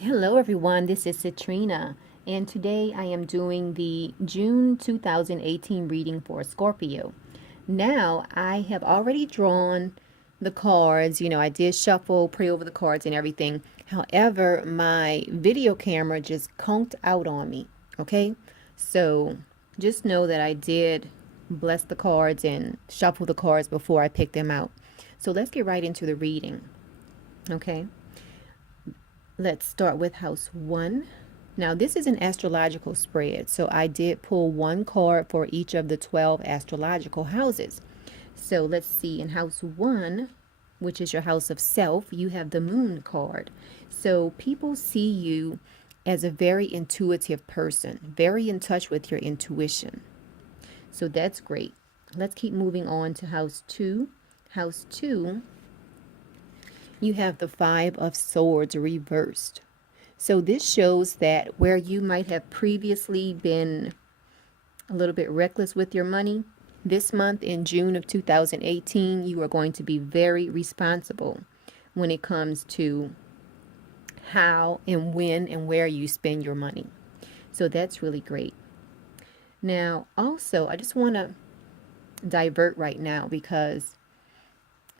Hello everyone, this is Citrina, and today I am doing the June 2018 reading for Scorpio. Now, I have already drawn the cards. I did shuffle, pray over the cards and everything. However, my video camera just conked out on me, okay? So, just know that I did bless the cards and shuffle the cards before I picked them out. So, let's get right into the reading, okay? Let's start with house one. Now, this is an astrological spread, so I did pull one card for each of the 12 astrological houses. So let's see, in house one, which is your house of self, you have the moon card. So people see you as a very intuitive person, very in touch with your intuition. So that's great. Let's keep moving on to house two. House two, you have the Five of Swords reversed. So this shows that where you might have previously been a little bit reckless with your money, this month in June of 2018, you are going to be very responsible when it comes to how and when and where you spend your money. So that's really great. Now, also, I just want to divert right now because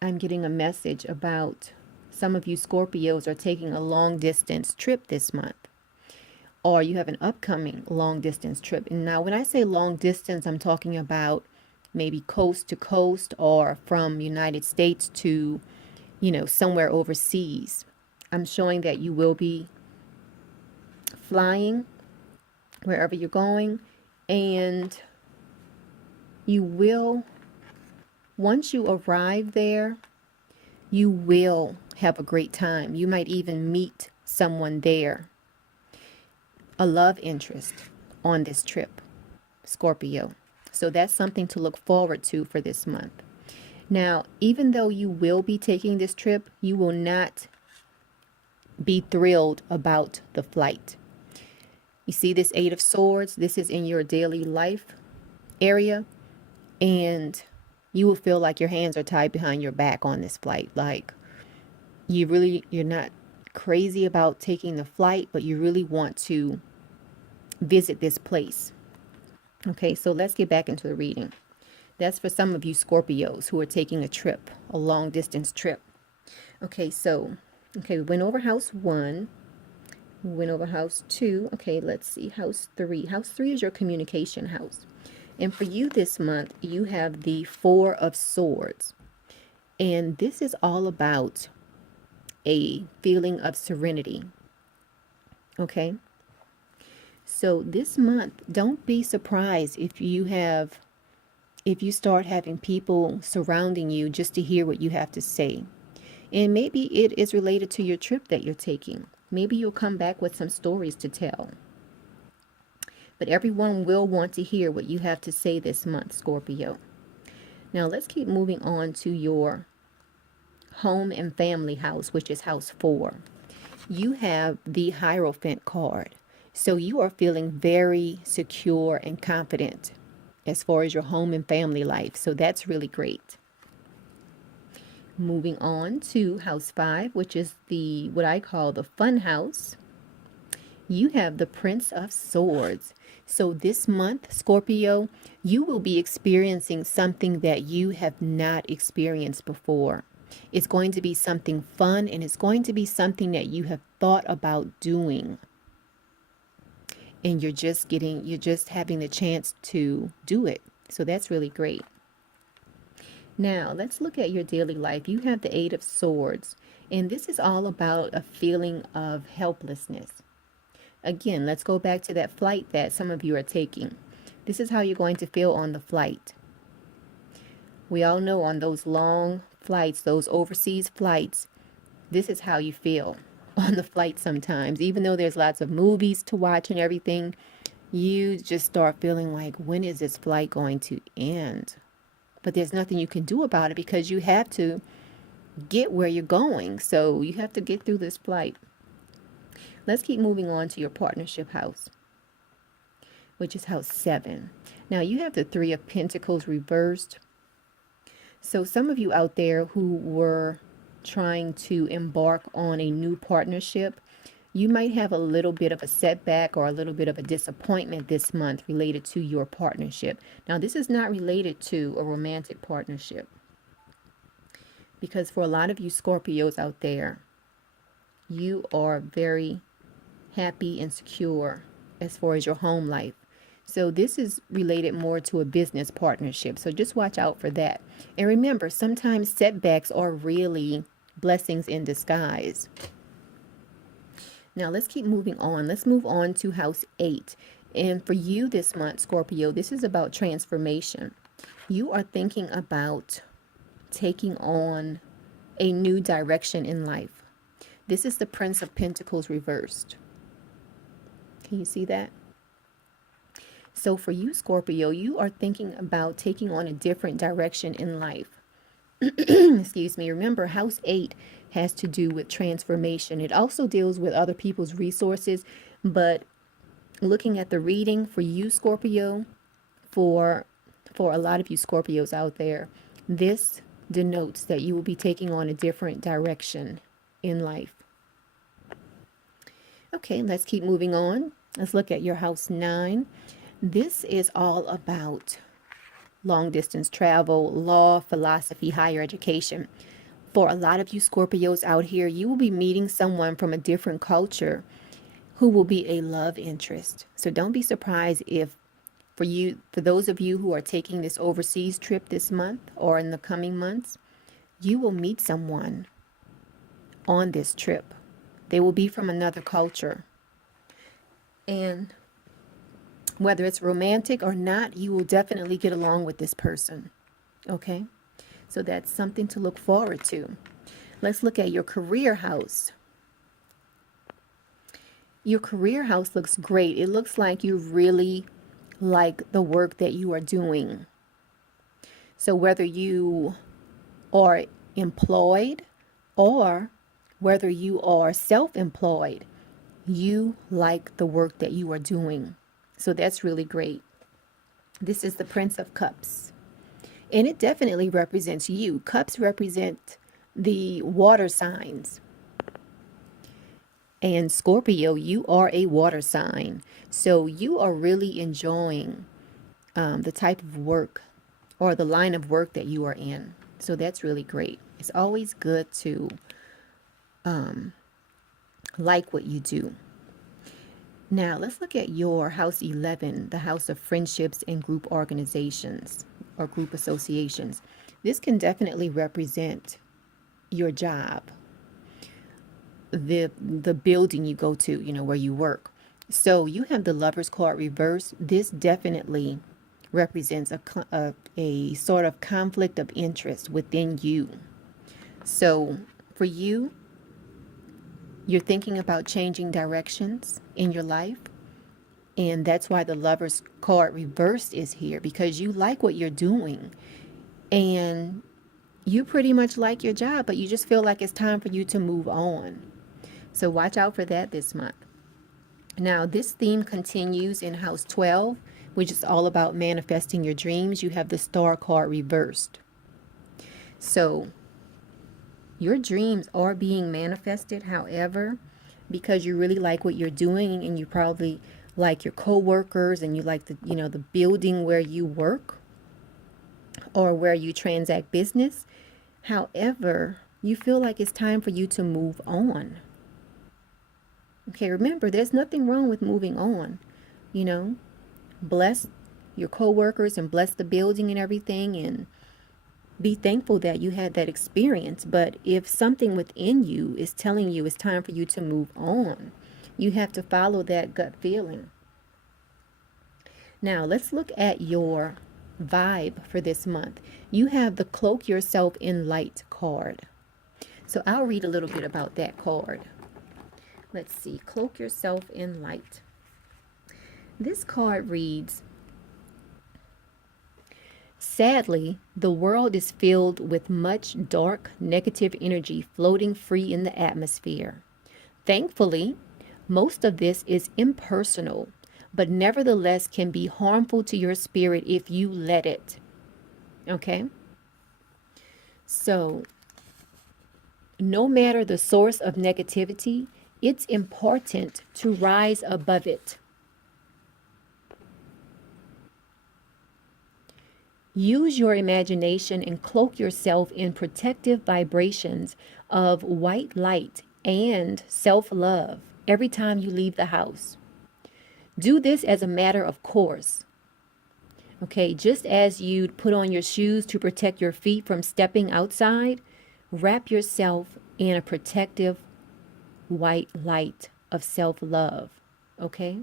I'm getting a message about some of you Scorpios are taking a long distance trip this month, or you have an upcoming long distance trip. And now, when I say long distance, I'm talking about maybe coast to coast or from United States to, somewhere overseas. I'm showing that you will be flying wherever you're going, and you will, once you arrive there, you will have a great time. You might even meet someone there, a love interest on this trip, Scorpio. So that's something to look forward to for this month. Now, even though you will be taking this trip, you will not be thrilled about the flight. You see this Eight of Swords? This is in your daily life area, and you will feel like your hands are tied behind your back on this flight. Like you're not crazy about taking the flight, but you really want to visit this place. Okay, so let's get back into the reading. That's for some of you Scorpios who are taking a trip, a long distance trip. Okay, we went over house one. We went over house two. Okay, let's see, house three. House three is your communication house. And for you this month, you have the Four of Swords. And this is all about a feeling of serenity. Okay? So this month, don't be surprised if you start having people surrounding you just to hear what you have to say. And maybe it is related to your trip that you're taking. Maybe you'll come back with some stories to tell. But everyone will want to hear what you have to say this month, Scorpio. Now let's keep moving on to your home and family house, which is house four. You have the Hierophant card. So you are feeling very secure and confident as far as your home and family life. So that's really great. Moving on to house five, which is what I call the fun house. You have the Prince of Swords. So this month, Scorpio, you will be experiencing something that you have not experienced before. It's going to be something fun, and it's going to be something that you have thought about doing. And you're just having the chance to do it. So that's really great. Now, let's look at your daily life. You have the Eight of Swords, and this is all about a feeling of helplessness. Again, let's go back to that flight that some of you are taking. This is how you're going to feel on the flight. We all know on those long flights, those overseas flights, this is how you feel on the flight sometimes. Even though there's lots of movies to watch and everything, you just start feeling like, when is this flight going to end? But there's nothing you can do about it because you have to get where you're going. So you have to get through this flight. Let's keep moving on to your partnership house, which is house seven. Now you have the Three of Pentacles reversed. So some of you out there who were trying to embark on a new partnership, You might have a little bit of a setback or a little bit of a disappointment this month related to your partnership. Now, this is not related to a romantic partnership, because for a lot of you Scorpios out there, you are very happy and secure as far as your home life. So this is related more to a business partnership. So just watch out for that. And remember, sometimes setbacks are really blessings in disguise. Now let's keep moving on. Let's move on to house 8. And for you this month, Scorpio, this is about transformation. You are thinking about taking on a new direction in life. This is the Prince of Pentacles reversed. Can you see that? So for you, Scorpio, you are thinking about taking on a different direction in life. Excuse me. Remember, house 8 has to do with transformation. It also deals with other people's resources. But looking at the reading for you, Scorpio, for a lot of you Scorpios out there, this denotes that you will be taking on a different direction in life. Okay, let's keep moving on. Let's look at your house 9. This is all about long distance travel, law, philosophy, higher education. For a lot of you Scorpios out here, you will be meeting someone from a different culture who will be a love interest. So don't be surprised if for those of you who are taking this overseas trip this month or in the coming months, you will meet someone on this trip. They will be from another culture. And whether it's romantic or not, you will definitely get along with this person. Okay? So that's something to look forward to. Let's look at your career house. Your career house looks great. It looks like you really like the work that you are doing. So whether you are employed or whether you are self-employed, you like the work that you are doing. So that's really great. This is the Prince of Cups. And it definitely represents you. Cups represent the water signs. And Scorpio, you are a water sign. So you are really enjoying the type of work or the line of work that you are in. So that's really great. It's always good to like what you do. Now, let's look at your house 11, the house of friendships and group organizations or group associations. This can definitely represent your job, the building you go to, where you work. So you have the Lover's card reversed. This definitely represents a sort of conflict of interest within you. So for you, you're thinking about changing directions in your life. And that's why the Lover's card reversed is here, because you like what you're doing. And you pretty much like your job, but you just feel like it's time for you to move on. So watch out for that this month. Now, this theme continues in house 12, which is all about manifesting your dreams. You have the Star card reversed. So your dreams are being manifested, however, because you really like what you're doing and you probably like your co-workers and you like the building where you work or where you transact business. However, you feel like it's time for you to move on. Okay, remember, there's nothing wrong with moving on. Bless your co-workers and bless the building and everything, and be thankful that you had that experience. But if something within you is telling you it's time for you to move on, you have to follow that gut feeling. Now, let's look at your vibe for this month. You have the Cloak Yourself in Light card. So I'll read a little bit about that card. Let's see. Cloak Yourself in Light. This card reads, sadly, the world is filled with much dark, negative energy floating free in the atmosphere. Thankfully, most of this is impersonal, but nevertheless can be harmful to your spirit if you let it. Okay? So, no matter the source of negativity, It's important to rise above it. Use your imagination and cloak yourself in protective vibrations of white light and self-love every time you leave the house. Do this as a matter of course. Okay, just as you'd put on your shoes to protect your feet from stepping outside, wrap yourself in a protective white light of self-love. Okay?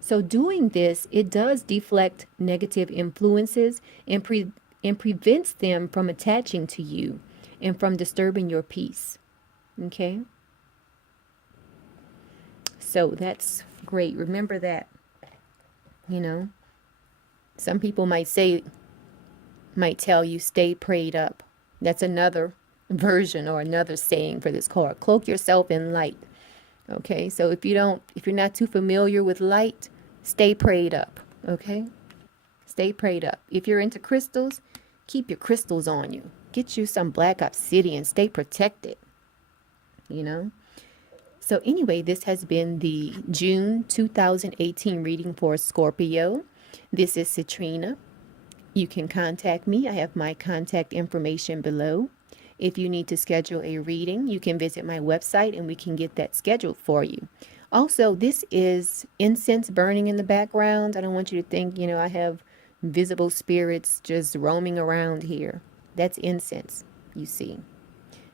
So doing this, it does deflect negative influences and prevents them from attaching to you and from disturbing your peace. Okay? So that's great. Remember that. You know, some people might tell you, stay prayed up. That's another version or another saying for this card. Cloak yourself in light. Okay, so if you're not too familiar with light, stay prayed up. Okay, stay prayed up. If you're into crystals, keep your crystals on you. Get you some black obsidian. Stay protected. You know. So anyway, this has been the June 2018 reading for Scorpio. This is Citrina. You can contact me. I have my contact information below. If you need to schedule a reading, you can visit my website and we can get that scheduled for you. Also, this is incense burning in the background. I don't want you to think, I have visible spirits just roaming around here. That's incense, you see.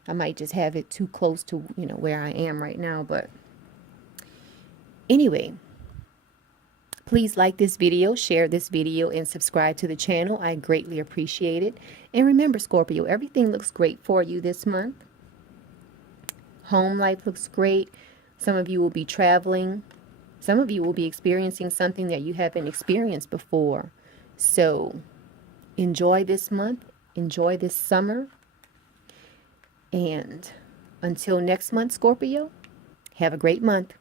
I might just have it too close to, where I am right now. But anyway, please like this video, share this video, and subscribe to the channel. I greatly appreciate it. And remember, Scorpio, everything looks great for you this month. Home life looks great. Some of you will be traveling. Some of you will be experiencing something that you haven't experienced before. So enjoy this month. Enjoy this summer. And until next month, Scorpio, have a great month.